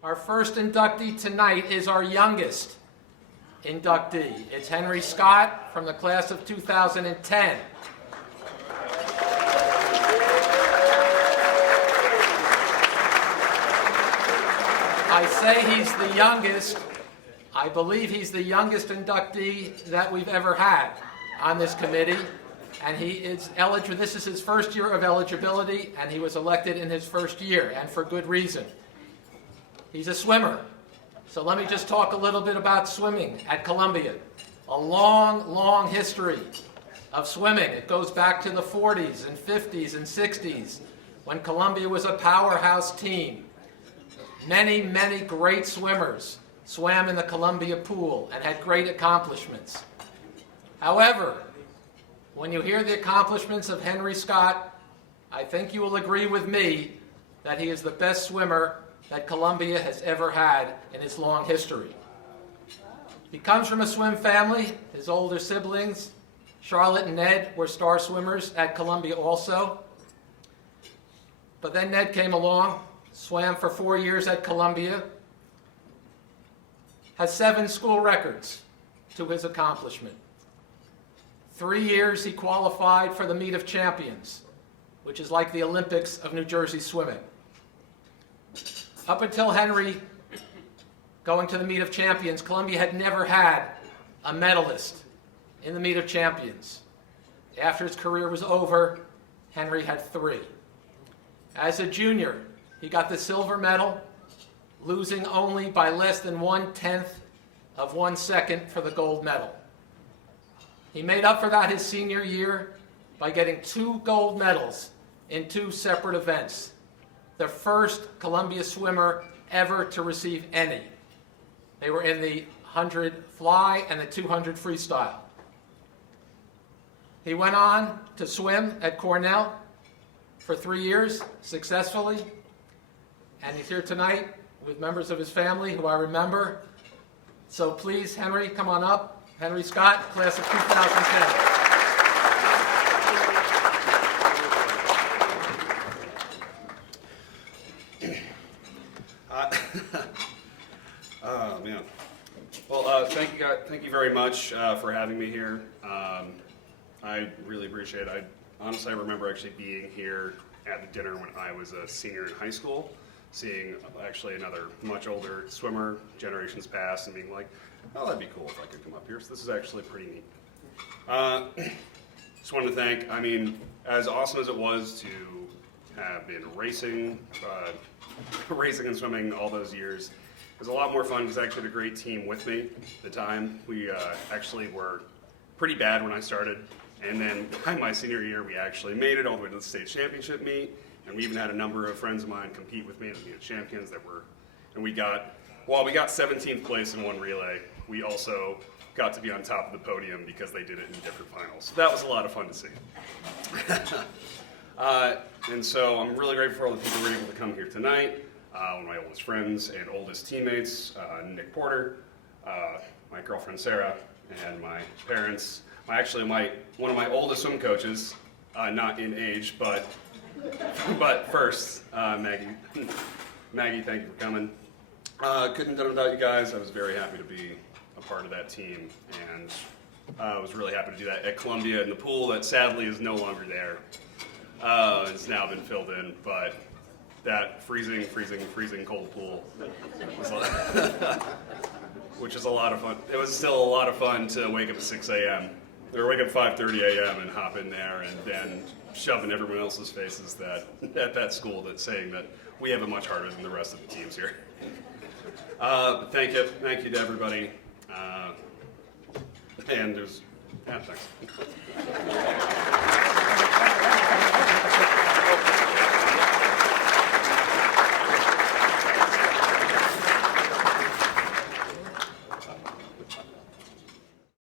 Our first inductee tonight is our youngest inductee. It's Henry Scott from the class of 2010. I say he's the youngest. I believe he's the youngest inductee that we've ever had on this committee. And he is eligible. This is his first year of eligibility, and he was elected in his first year, and for good reason. He's a swimmer. So let me just talk a little bit about swimming at Columbia. A long, long history of swimming. It goes back to the 40s and 50s and 60s when Columbia was a powerhouse team. Many, many great swimmers swam in the Columbia pool and had great accomplishments. However, when you hear the accomplishments of Henry Scott, I think you will agree with me that he is the best swimmer that Columbia has ever had in its long history. He comes from a swim family. His older siblings, Charlotte and Ned, were star swimmers at Columbia also. But then Ned came along, swam for 4 years at Columbia, has 7 school records to his accomplishment. 3 years he qualified for the Meet of Champions, which is like the Olympics of New Jersey swimming. Up until Henry going to the Meet of Champions, Columbia had never had a medalist in the Meet of Champions. After his career was over, Henry had 3. As a junior, he got the silver medal, losing only by less than 1/10 of 1 second for the gold medal. He made up for that his senior year by getting 2 gold medals in 2 separate events. The first Columbia swimmer ever to receive any. They were in the 100 fly and the 200 freestyle. He went on to swim at Cornell for 3 years successfully, and he's here tonight with members of his family who I remember. So please, Henry, come on up. Henry Scott, class of 2010. Oh, man. Well, thank you very much for having me here. I really appreciate it. Honestly, I remember actually being here at the dinner when I was a senior in high school, seeing actually another much older swimmer, generations past, and being like, oh, that'd be cool if I could come up here. So this is actually pretty neat. Just wanted to thank, I mean, as awesome as it was to have been racing and swimming all those years, it was a lot more fun because I actually had a great team with me at the time. We actually were pretty bad when I started, and then by my senior year, we actually made it all the way to the state championship meet, and we even had a number of friends of mine compete with me at the Meet of Champions and we got 17th place in one relay, we also got to be on top of the podium because they did it in different finals. So that was a lot of fun to see. And so I'm really grateful for all the people who were able to come here tonight. One of my oldest friends and oldest teammates, Nick Porter, my girlfriend Sarah, and my parents. One of my oldest swim coaches, not in age, but first, Maggie. Maggie, thank you for coming. Couldn't have done it without you guys. I was very happy to be a part of that team, and I was really happy to do that at Columbia in the pool that sadly is no longer there. It's now been filled in, but that freezing cold pool was which is a lot of fun. It was still a lot of fun to wake up at 6 a.m. or wake up at 5:30 a.m. and hop in there and then shove in everyone else's faces that at that school that's saying that we have it much harder than the rest of the teams here. Thank you to everybody. And thanks.